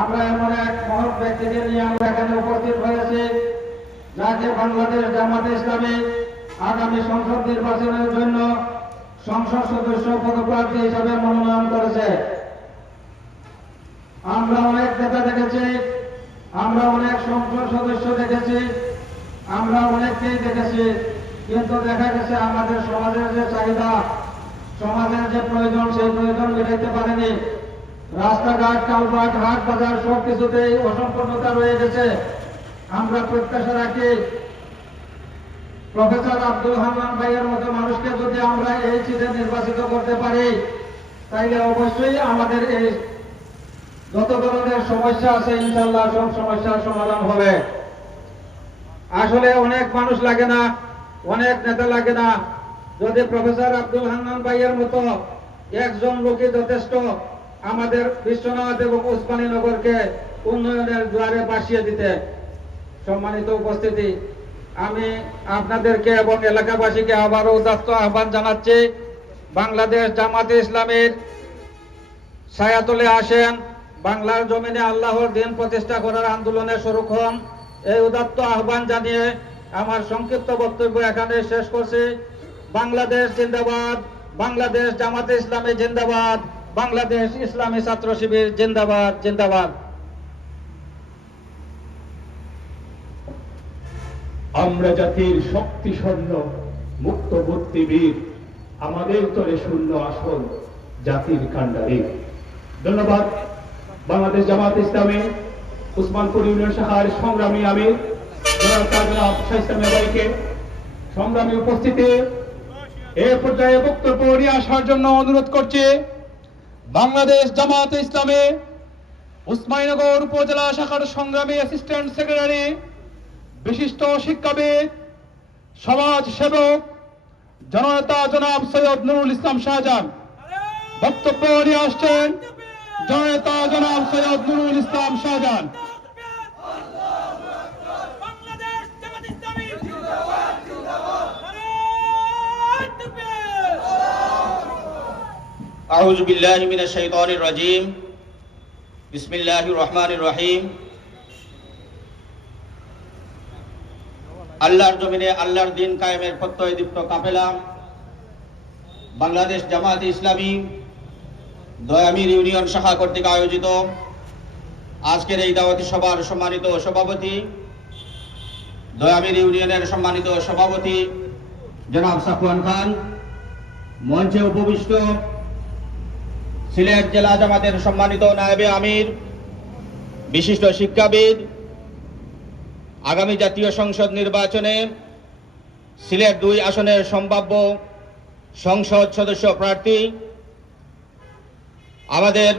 আমরা এমন এক মহৎ ব্যক্তিকে নিয়ে আমরা এখানে উপস্থিত হয়েছি, যাকে বাংলাদেশ জামাতে ইসলামী আগামী সংসদ নির্বাচনের জন্য সংসদ সদস্য পদপ্রার্থী হিসাবে মনোনয়ন করেছে। আমরা অনেক নেতা দেখেছি, আমরা অনেক সংসদ সদস্য দেখেছি, আমরা অনেককেই দেখেছি, কিন্তু দেখা গেছে আমাদের সমাজের যে চাহিদা, সমাজের যে প্রয়োজন, সেই প্রয়োজন মেটাইতে পারেনি। রাস্তাঘাট, কালভার্ট, হাট বাজার সবকিছুতেই অসম্পূর্ণতা রয়ে গেছে। আমরা প্রত্যাশা রাখি প্রফেসর আব্দুল হান্নান ভাইয়ের মতো মানুষকে যদি আমরা এই সিটে নির্বাচিত করতে পারি, তাইলে অবশ্যই আমাদের এই যত ধরনের সমস্যা আছে ইনশাআল্লাহ সব সমস্যার সমাধান হবে। আসলে অনেক মানুষ লাগে না, অনেক নেতা লাগে না, যদি প্রফেসর আব্দুল হান্নান ভাইয়ের মতো একজন লোকই যথেষ্ট আমাদের বিশ্বনাথ এবং উসমানী নগরকে উন্নয়নের দুয়ারে বাসিয়ে দিতে। সম্মানিত উপস্থিতি, আমি আপনাদেরকে এবং এলাকাবাসীকে আবারও উদাত্ত আহ্বান জানাচ্ছি, বাংলাদেশ জামাতে ইসলামীর ছায়াতলে আসেন, বাংলার জমিনে আল্লাহর দিন প্রতিষ্ঠা করার আন্দোলনে শরিক হন। এই উদাত্ত আহ্বান জানিয়ে আমার সংক্ষিপ্ত বক্তব্য এখানে শেষ করছি। বাংলাদেশ জিন্দাবাদ, বাংলাদেশ জামাতে ইসলামী জিন্দাবাদ, বাংলাদেশ ইসলামী ছাত্র শিবির জিন্দাবাদ জিন্দাবাদ। আমরা জাতির শক্তি স্বর্ণ মুক্ত বুদ্ধিবীর, আমাদের তরে শূন্য আসন জাতির কাণ্ডারি। ধন্যবাদ বাংলাদেশ জামাত ইসলামী উসমানপুর ইউনিয়ন শাখার সংগ্রামী আমির জনাব শাইস্তা মেবাইকে। সংগ্রামী উপস্থিতি, এ পর্যায়ে বক্তব্য নিয়ে আসার জন্য অনুরোধ করছি বাংলাদেশ জামাত ইসলামী উসমানীনগর উপজেলা শাখার সংগ্রামী অ্যাসিস্ট্যান্ট সেক্রেটারি, বিশিষ্ট শিক্ষাবিদ, সমাজ সেবক জননেতা জনাব সৈয়দ নুরুল ইসলাম শাহজাহান। বক্তব্য নিয়ে আসছেন জননেতা জনাব সৈয়দ নুরুল ইসলাম শাহজাহান। আউযু বিল্লাহি মিনাশ শাইতানির রাজীম। বিসমিল্লাহির রহমানির রহিম। আল্লাহর জমিনে আল্লাহর দিন কায়েমের প্রত্যয়দীপ্ত কাফেলা বাংলাদেশ জামাতে ইসলামী দয়ামির ইউনিয়ন শাখা কর্তৃক আয়োজিত আজকের এই দাওয়াতি সভার সম্মানিত সভাপতি, দয়ামির ইউনিয়নের সম্মানিত সভাপতি জনাব সাফওয়ান খান, মঞ্চে উপবিষ্ট সিলেট জেলা জামাতের সম্মানিত নায়েবে আমির, বিশিষ্ট শিক্ষাবিদ, আগামী জাতীয় সংসদ নির্বাচনে সিলেট 2 আসনের সম্ভাব্য সংসদ সদস্য প্রার্থী, আমাদের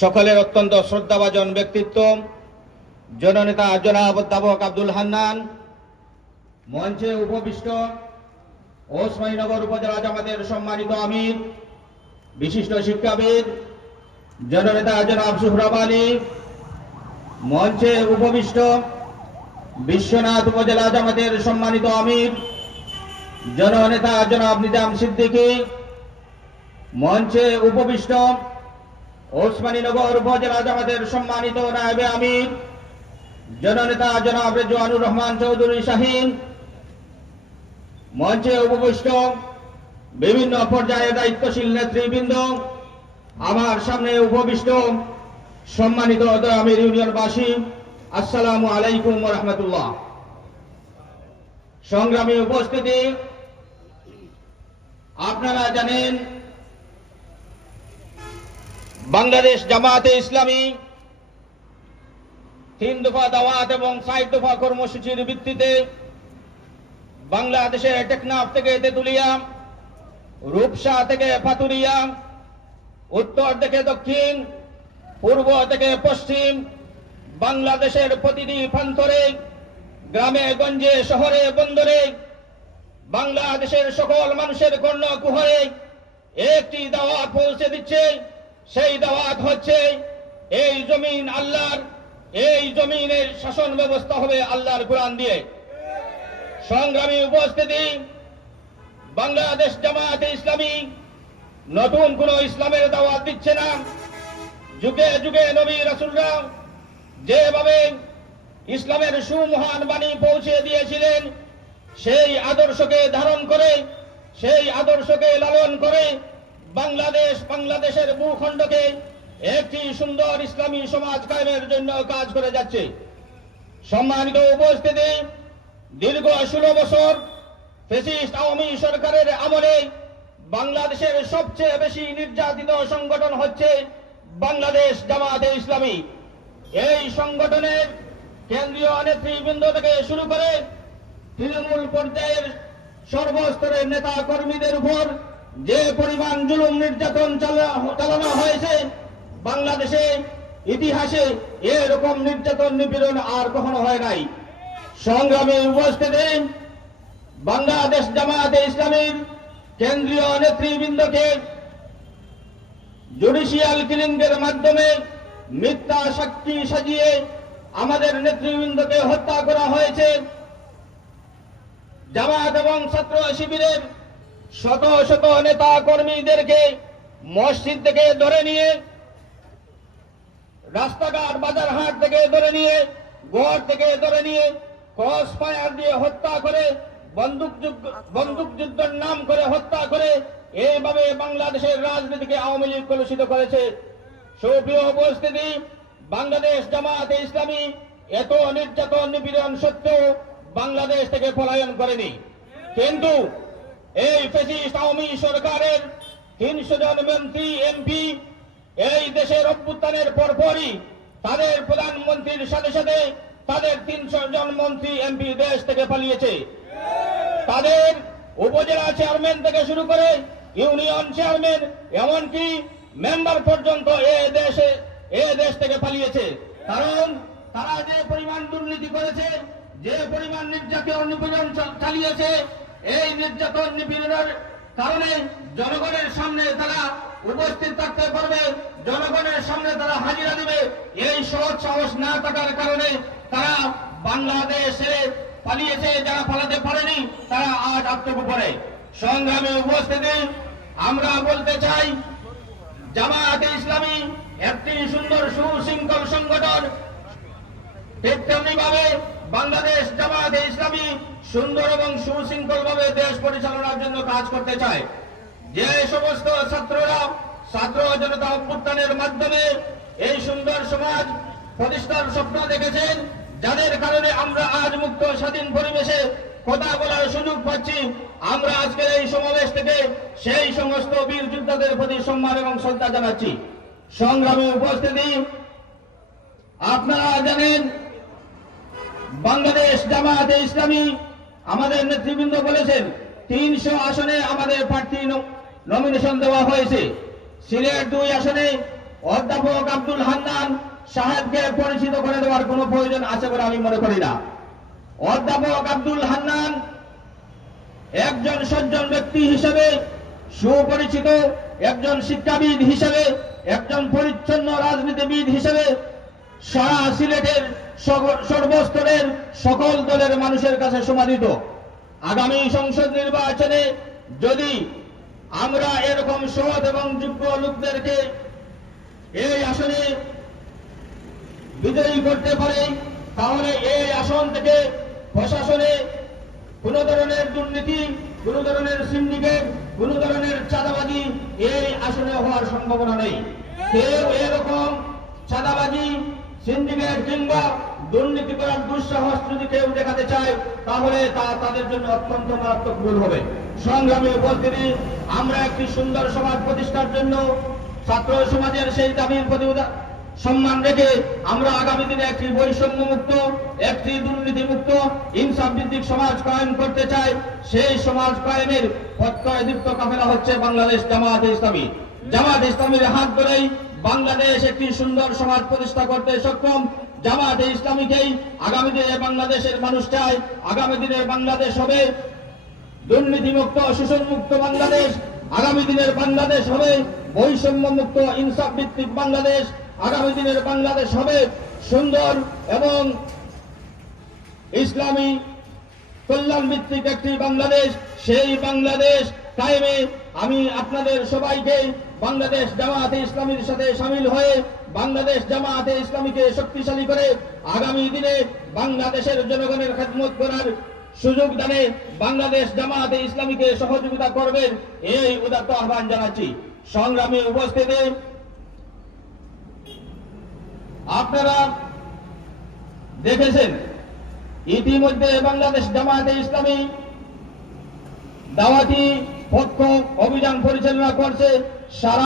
সকলের অত্যন্ত শ্রদ্ধাভাজন ব্যক্তিত্ব জননেতা জনাব অধ্যাপক আব্দুল হান্নান, মঞ্চে উপবিষ্ট ওসমানীনগর উপজেলা জামাতের সম্মানিত আমির, বিশিষ্ট শিক্ষাবিদ জননেতা জনাব সুহরাব আলী, মঞ্চে উপবিষ্ট বিশ্বনাথ উপজেলা জামাতের সম্মানিত আমির জননেতা জনাব নিজাম সিদ্দিকী, মঞ্চে উপবিষ্ট ওসমানীনগর উপজেলা জামাতের সম্মানিত নায়েবে আমির জননেতা জনাব রেজওয়ানুর রহমান চৌধুরী শাহীন, মঞ্চে উপবিষ্ট বিভিন্ন পর্যায়ে দায়িত্বশীল নেতৃবৃন্দ, আমার সামনে উপবিষ্ট সম্মানিত দয়ামির ইউনিয়নবাসী, আসসালামু আলাইকুম ওয়া রাহমাতুল্লাহ। সংগ্রামী উপস্থিতি, আপনারা জানেন বাংলাদেশ জামাতে ইসলামী 3 দফা দাওয়াত এবং 60 দফা কর্মসূচির ভিত্তিতে বাংলাদেশের টেকনাফ থেকে তেতুলিয়া, রূপসা থেকে পাতুরিয়া, উত্তর থেকে দক্ষিণ, পূর্ব থেকে পশ্চিম, বাংলাদেশের প্রতিটি প্রান্তরে, গ্রামে গঞ্জে, শহরে বন্দরে, বাংলাদেশের সকল মানুষের কর্ণ কুহরে একটি দাওয়াত পৌঁছে দিচ্ছে। সেই দাওয়াত হচ্ছে এই জমিন আল্লাহর, এই জমিনের শাসন ব্যবস্থা হবে আল্লাহর কোরআন দিয়ে। সংগ্রামী উপস্থিতি, বাংলাদেশ জামাতে ইসলামী নতুন কোন ইসলামের দাওয়াত দিচ্ছে না, যুগে যুগে নবী রাসূলরা যেভাবে ইসলামের সুমহান বাণী পৌঁছে দিয়েছিলেন, সেই আদর্শকে ধারণ করে, সেই আদর্শকে লালন করে বাংলাদেশের ভূখণ্ডকে একটি সুন্দর ইসলামী সমাজ কায়েমের জন্য কাজ করে যাচ্ছে। সম্মানিত উপস্থিতি, দীর্ঘ 16 বছর ফ্যাসিস্ট আওয়ামী সরকারের আমলে বাংলাদেশের সবচেয়ে বেশি নির্যাতিত সংগঠন হচ্ছে বাংলাদেশ জামায়াতে ইসলামী। এই সংগঠনের কেন্দ্রীয় নেতৃবৃন্দ থেকে শুরু করে তৃণমূল পর্যায়ের সর্বস্তরের নেতা কর্মীদের উপর যে পরিমাণ জুলুম নির্যাতন চালানো হয়েছে, বাংলাদেশে ইতিহাসে এরকম নির্যাতন নিপীড়ন আর কখনো হয় নাই। সংগ্রামী উপস্থিতি, বাংলাদেশ জামায়াতে ইসলামীর কেন্দ্রীয় নেতৃবৃন্দকে জুডিশিয়াল কিলিংয়ের মাধ্যমে মিথ্যা সাক্ষী সাজিয়ে আমাদের নেতৃবৃন্দকে হত্যা করা হয়েছে। জামায়াত এবং ছাত্র শিবিরের শত শত নেতা কর্মীদেরকে মসজিদ থেকে ধরে নিয়ে, রাস্তাঘাট বাজারহাট থেকে ধরে নিয়ে, ঘর থেকে ধরে নিয়ে ক্রস ফায়ার দিয়ে হত্যা করে, বন্দুকযুদ্ধের নাম করে হত্যা করে এইভাবে বাংলাদেশের রাজনীতিকে আওয়ামী লীগ কলুষিত করেছে। সুপ্রিয় উপস্থিতি, বাংলাদেশ জামায়াতে ইসলামী এত নির্যাতন নিপীড়ন সত্ত্বেও বাংলাদেশ থেকে পলায়ন করেনি। কিন্তু এই ফ্যাসিস্ট আওয়ামী সরকারের 300 জন মন্ত্রী এমপি এই দেশের অভ্যুত্থানের পরপরই তাদের প্রধানমন্ত্রীর সাথে সাথে তাদের 300 জন মন্ত্রী এমপি দেশ থেকে পালিয়েছে। তাদের উপজেলা চেয়ারম্যান থেকে শুরু করে ইউনিয়ন চেয়ারম্যান, এমনকি মেম্বার পর্যন্ত এ দেশ থেকে পালিয়েছে। কারণ তারা যে পরিমাণ দুর্নীতি করেছে, যে পরিমাণ নির্যাতন নিপীড়ন চালিয়েছে, এই নির্যাতন নিপীড়নের কারণে জনগণের সামনে তারা উপস্থিত থাকতে পারবে, জনগণের সামনে তারা হাজিরা দিবে, এই সহজ সাহস না থাকার কারণে তারা বাংলাদেশে পালিয়েছে। যারা পালাতে পারেনি তারা আজ আত্মগোপনে। সংগ্রামে উপস্থিতি, আমরা বলতে চাই, জামায়াতে ইসলামী একটি সুন্দর সুশৃঙ্খল সংগঠন। ঠিক তেমনি ভাবে বাংলাদেশ জামায়াতে ইসলামী সুন্দর এবং সুশৃঙ্খল ভাবে দেশ পরিচালনার জন্য কাজ করতে চায়। যে সমস্ত ছাত্ররা ছাত্র জনতা অভ্যুত্থানের মাধ্যমে এই সুন্দর সমাজ প্রতিষ্ঠার স্বপ্ন দেখেছেন, যাদের কারণে আমরা আজ মুক্ত স্বাধীন পরিবেশে কথা বলার সুযোগ পাচ্ছি, আমরা আজকের এই সমাবেশ থেকে সেই সমস্ত বীর যোদ্ধাদের প্রতি সম্মান এবং শ্রদ্ধা জানাচ্ছি। সংগ্রামে উপস্থিতি, আপনারা জানেন বাংলাদেশ জামায়াতে ইসলামী আমাদের নেতৃবৃন্দ বলেছেন 300 আসনে আমাদের প্রার্থী নমিনেশন দেওয়া হয়েছে। সিলেট 2 আসনে অধ্যাপক আব্দুল হান্নান সাহেবকে পরিচিত করে দেওয়ার কোনো প্রয়োজন আছে বলে আমি মনে করি না। অধ্যাপক আব্দুল হান্নান একজন সজ্জন ব্যক্তি হিসেবে সুপরিচিত, একজন শিক্ষাবিদ হিসেবে, একজন পরিচ্ছন্ন রাজনীতিবিদ হিসেবে সারা সিলেটের সর্বস্তরের সকল দলের মানুষের কাছে সমাদৃত। আগামী সংসদ নির্বাচনে যদি আমরা এরকম সৎ এবং যোগ্য লোকদেরকে এই আসনে বিজয়ী করতে পারি, তাহলে এই আসন থেকে প্রশাসনে কোন ধরনের দুর্নীতি, কোন ধরনের সিন্ডিকেট, কোন ধরনের চাঁদাবাজি এই আসনে হওয়ার সম্ভাবনা নেই। কেউ এরকম চাঁদাবাজি, সিন্ডিকেট কিংবা দুর্নীতি করার দুঃসাহস যদি কেউ দেখাতে চায়, তাহলে তা তাদের জন্য অত্যন্ত মারাত্মক ভুল হবে। সংগ্রামী উপস্থিতি, আমরা একটি সুন্দর সমাজ প্রতিষ্ঠার জন্য ছাত্র সমাজের সেই দাবির প্রতি সম্মান রেখে আমরা আগামী দিনে একটি বৈষম্য মুক্ত, একটি দুর্নীতি মুক্ত, ইনসাফ ভিত্তিক সমাজ কায়েম করতে চাই। সেই সমাজ কায়েমের প্রত্যয়দীপ্ত কাফেলা হচ্ছে বাংলাদেশ জামায়াতে ইসলামী। জামায়াতে ইসলামীর হাত ধরেই বাংলাদেশ একটি সুন্দর সমাজ প্রতিষ্ঠা করতে সক্ষম। জামায়াতে ইসলামীকেই আগামী দিনে বাংলাদেশের মানুষ চায়। আগামী দিনের বাংলাদেশ হবে দুর্নীতিমুক্ত, শোষণ মুক্ত বাংলাদেশ। আগামী দিনের বাংলাদেশ হবে বৈষম্য মুক্ত, ইনসাফ ভিত্তিক বাংলাদেশ। আগামী দিনের বাংলাদেশ হবে সুন্দর এবং ইসলামী কল্যাণ ভিত্তিক একটি বাংলাদেশ। সেই বাংলাদেশ কায়েমে আমি আপনাদের সবাইকে বাংলাদেশ জামায়াতে ইসলামীর সাথে শামিল হয়ে বাংলাদেশ জামায়াতে ইসলামীকে শক্তিশালী করে আগামী দিনে বাংলাদেশের জনগণের খেদমত করার সুযোগ দানে বাংলাদেশ জামায়াতে ইসলামীকে সহযোগিতা করবেন, এই উদাত্ত আহ্বান জানাচ্ছি। সংগ্রামী উপস্থিতি, আপনারা দেখেছেন ইতিমধ্যে বাংলাদেশ জামায়াতে ইসলামী দাওয়াতি পক্ষ অভিযান পরিচালনা করছে সারা